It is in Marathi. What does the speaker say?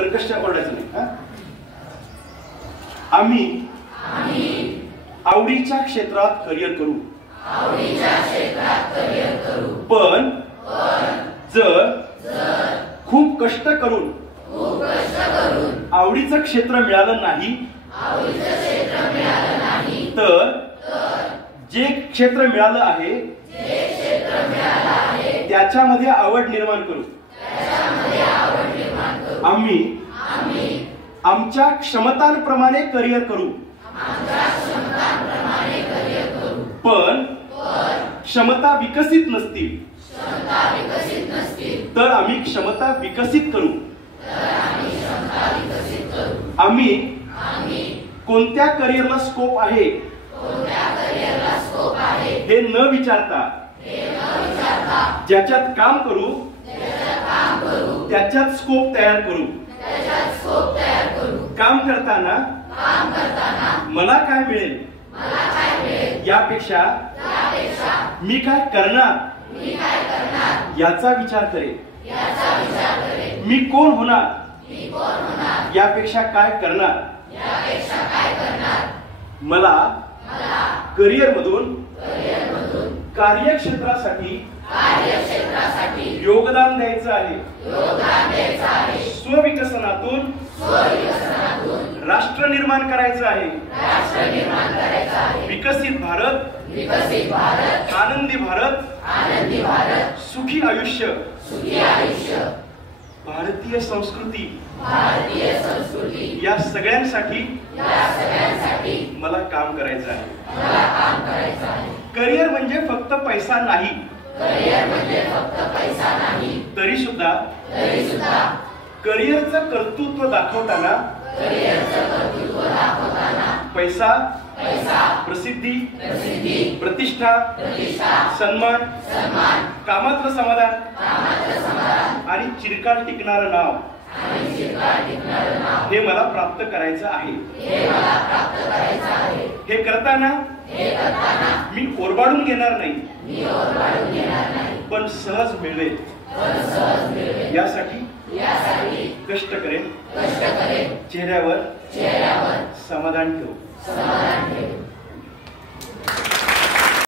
कर्कशच्या ओरडायचं नाही. आम्ही आवडीच्या क्षेत्रात करिअर करू. पण जर खूप कष्ट करून आवडीचं क्षेत्र मिळालं नाही तर जे क्षेत्र मिळालं आहे त्याच्यामध्ये आवड निर्माण करू. आम्ही आमच्या क्षमतांप्रमाणे करिअर करू. पण क्षमता विकसित नसतील तर आम्ही क्षमता विकसित करू. आम्ही कोणत्या करिअरला स्कोप आहे हे न विचारता ज्याच्यात काम करू त्याच्यात स्कोप तयार करू. काम करताना मला काय मिळेल यापेक्षा मी काय करणार याचा विचार करेन. मी कोण होणार यापेक्षा काय करणार. मला करिअर मधून कार्यक्षेत्रासाठी योगदान द्यायचं आहे. स्वविकसनातून राष्ट्र निर्माण करायचं आहे. विकसित भारत, आनंदी भारत, सुखी आयुष्य. भारतीय संस्कृती या सगळ्यांसाठी मला काम करायचं आहे. करिअर म्हणजे फक्त पैसा नाही. तरी सुद्धा करिअरचं कर्तृत्व दाखवताना पैसा, प्रसिद्धी, प्रतिष्ठा, सन्मान, कामातलं समाधान आणि चिरकाल टिकणारं नाव हे मला प्राप्त करायचं आहे. हे करताना मी ओरबाडून घेणार नाही पण सहज मिळवेल. यासाठी कष्ट करेन. चेहऱ्यावर समाधान ठेवू.